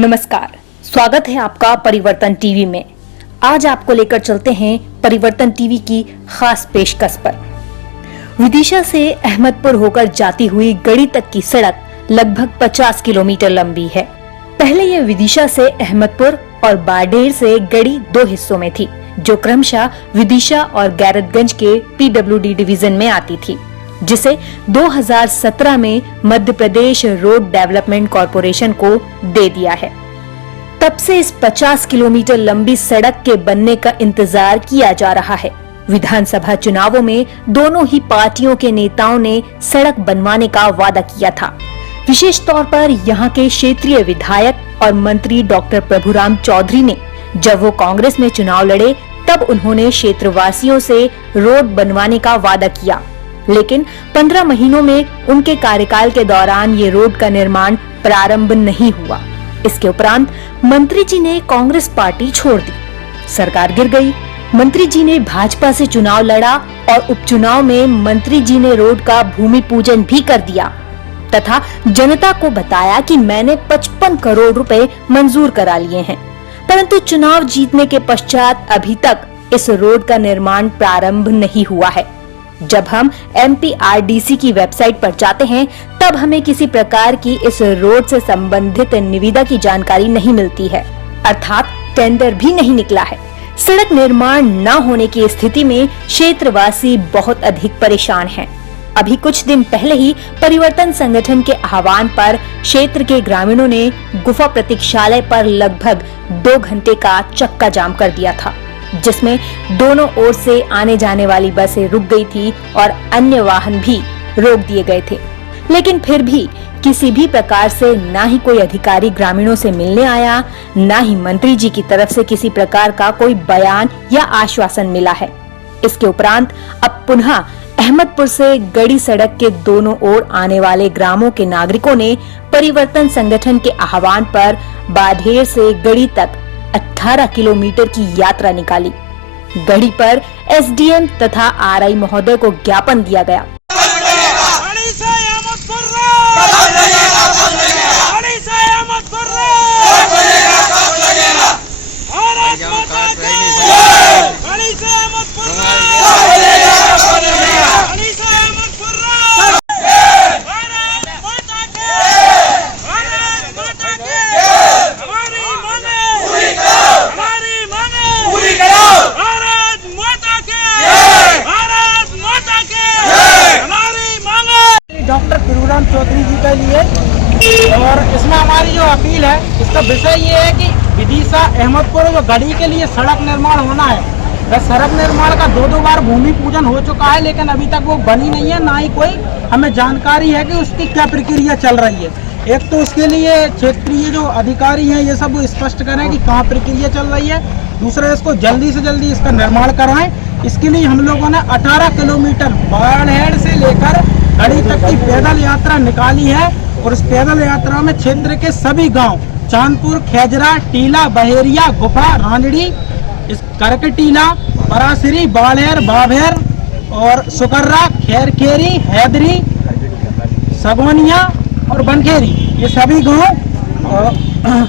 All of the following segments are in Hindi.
नमस्कार, स्वागत है आपका परिवर्तन टीवी में। आज आपको लेकर चलते हैं परिवर्तन टीवी की खास पेशकश पर। विदिशा से अहमदपुर होकर जाती हुई गढ़ी तक की सड़क लगभग 50 किलोमीटर लंबी है। पहले यह विदिशा से अहमदपुर और बाडेर से गढ़ी दो हिस्सों में थी, जो क्रमशः विदिशा और गैरतगंज के PWD डिवीजन में आती थी, जिसे 2017 में Madhya Pradesh road development corporation को दे दिया है। तब से इस 50 किलोमीटर लंबी सड़क के बनने का इंतजार किया जा रहा है। विधानसभा चुनावों में दोनों ही पार्टियों के नेताओं ने सड़क बनवाने का वादा किया था। विशेष तौर पर यहाँ के क्षेत्रीय विधायक और मंत्री डॉक्टर प्रभुराम चौधरी ने जब वो कांग्रेस में चुनाव लड़े, तब उन्होंने क्षेत्रवासियों से रोड बनवाने का वादा किया, लेकिन 15 महीनों में उनके कार्यकाल के दौरान ये रोड का निर्माण प्रारंभ नहीं हुआ। इसके उपरांत मंत्री जी ने कांग्रेस पार्टी छोड़ दी, सरकार गिर गई। मंत्री जी ने भाजपा से चुनाव लड़ा और उपचुनाव में मंत्री जी ने रोड का भूमि पूजन भी कर दिया तथा जनता को बताया कि मैंने 55 करोड़ रुपए मंजूर करा लिए हैं। परंतु चुनाव जीतने के पश्चात अभी तक इस रोड का निर्माण प्रारंभ नहीं हुआ है। जब हम MPRDC की वेबसाइट पर जाते हैं, तब हमें किसी प्रकार की इस रोड से संबंधित निविदा की जानकारी नहीं मिलती है, अर्थात टेंडर भी नहीं निकला है। सड़क निर्माण न होने की स्थिति में क्षेत्रवासी बहुत अधिक परेशान हैं। अभी कुछ दिन पहले ही परिवर्तन संगठन के आह्वान पर क्षेत्र के ग्रामीणों ने गुफा प्रतीक्षालय पर लगभग 2 घंटे का चक्का जाम कर दिया था, जिसमें दोनों ओर से आने जाने वाली बसें रुक गई थी और अन्य वाहन भी रोक दिए गए थे। लेकिन फिर भी किसी भी प्रकार से ना ही कोई अधिकारी ग्रामीणों से मिलने आया, ना ही मंत्री जी की तरफ से किसी प्रकार का कोई बयान या आश्वासन मिला है। इसके उपरांत अब पुनः अहमदपुर से गढ़ी सड़क के दोनों ओर आने वाले ग्रामों के नागरिकों ने परिवर्तन संगठन के आह्वान पर बाडेर से गढ़ी तक 18 किलोमीटर की यात्रा निकाली। गढ़ी पर SDM तथा RI महोदय को ज्ञापन दिया गया। डॉक्टर प्रभुराम चौधरी जी के लिए, और इसमें हमारी जो अपील है, इसका विषय ये है कि विदिशा अहमदपुर जो गढ़ी के लिए सड़क निर्माण होना है, वह सड़क निर्माण का 2 बार भूमि पूजन हो चुका है, लेकिन अभी तक वो बनी नहीं है, ना ही कोई हमें जानकारी है कि उसकी क्या प्रक्रिया चल रही है। एक तो उसके लिए क्षेत्रीय जो अधिकारी हैं ये सब स्पष्ट करें कि कहाँ प्रक्रिया चल रही है। दूसरा, इसको जल्दी से जल्दी इसका निर्माण कराएं। इसके लिए हम लोगों ने 18 किलोमीटर बाड़ेर से लेकर गढ़ी तक की पैदल यात्रा निकाली है, और इस पैदल यात्रा में क्षेत्र के सभी गांव चांदपुर, खेजरा, टीला, बहेरिया, गुफा, रांजड़ी, इस करकटीला, परासिरी, बाड़ेर, बाभेर और सुकर्रा, खैरखेरी, हैदरी, सगोनिया और बनखेरी, ये सभी गांव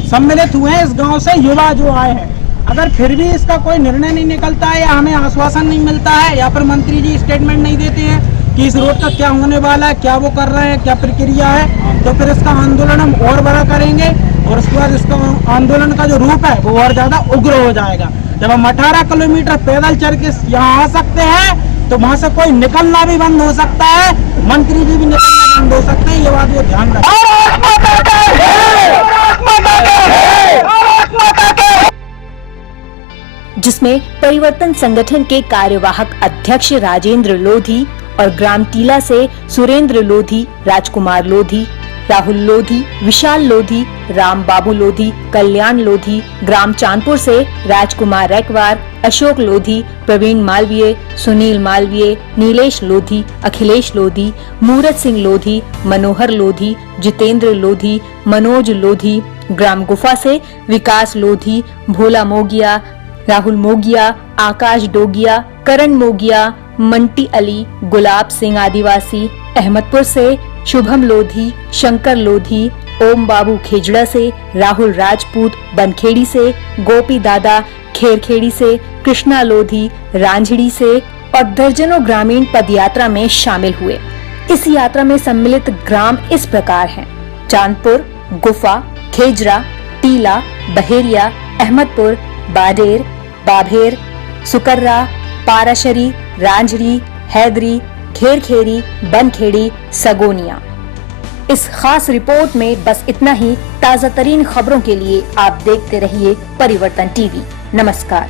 सम्मिलित हुए हैं। इस गांव से युवा जो आए हैं, अगर फिर भी इसका कोई निर्णय नहीं निकलता है या हमें आश्वासन नहीं मिलता है या फिर मंत्री जी स्टेटमेंट नहीं देते हैं कि इस रोड का क्या होने वाला है, क्या वो कर रहे हैं, क्या प्रक्रिया है, तो फिर इसका आंदोलन हम और बड़ा करेंगे, और उसके बाद इसका आंदोलन का जो रूप है वो और ज्यादा उग्र हो जाएगा। जब हम 18 किलोमीटर पैदल चल के यहाँ आ सकते हैं, तो वहाँ से कोई निकलना भी बंद हो सकता है, मंत्री जी भी निकलना बंद हो सकते हैं। ये बात वो ध्यान रखें। जिसमें परिवर्तन संगठन के कार्यवाहक अध्यक्ष राजेंद्र लोधी और ग्राम टीला से सुरेंद्र लोधी, राजकुमार लोधी, राहुल लोधी, विशाल लोधी, राम बाबू लोधी, कल्याण लोधी, ग्राम चांदपुर से राजकुमार रैकवार, अशोक लोधी, प्रवीण मालवीय, सुनील मालवीय, नीलेश लोधी, अखिलेश लोधी, मूरत सिंह लोधी, मनोहर लोधी, जितेंद्र लोधी, मनोज लोधी, ग्राम गुफा से विकास लोधी, भोला मोगिया, राहुल मोगिया, आकाश डोगिया, करण मोगिया, मंटी अली, गुलाब सिंह आदिवासी, अहमदपुर से शुभम लोधी, शंकर लोधी, ओम बाबू खेजड़ा से, राहुल राजपूत बनखेड़ी से, गोपी दादा खेरखेड़ी से, कृष्णा लोधी रांझड़ी से और दर्जनों ग्रामीण पदयात्रा में शामिल हुए। इस यात्रा में सम्मिलित ग्राम इस प्रकार हैं: चांदपुर, गुफा, खेजरा, टीला, बहेरिया, अहमदपुर, बाडेर, बाभेर, सुकर्रा, पाराशरी, रांझड़ी, हैदरी, खेरखेरी, बनखेड़ी, सगोनिया। इस खास रिपोर्ट में बस इतना ही। ताजा तरीन खबरों के लिए आप देखते रहिए परिवर्तन टीवी। नमस्कार।